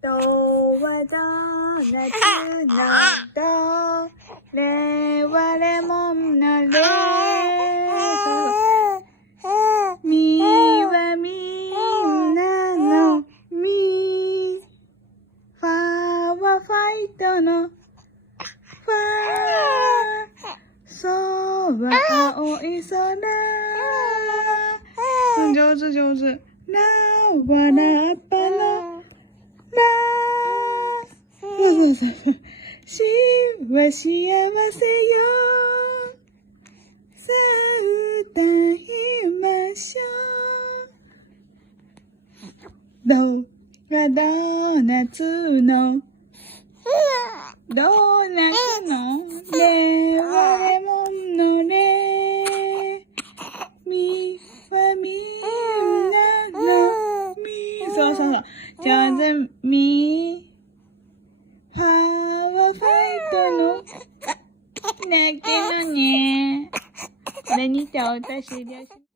ドはドーナツのド、レはレモンのレ、ミはみんなのミ、ファはファイトのファ、ソは青い空、上手上手。ラはラッパのラ、そうそうそう。しは幸せよ。さあ歌いましょう。ドはドーナツのドーナツのレはレモンのレ、ミはみんなのミ、そうそうそう。上手、ミ、ファはファイトのだけどね。これにてお歌終了します。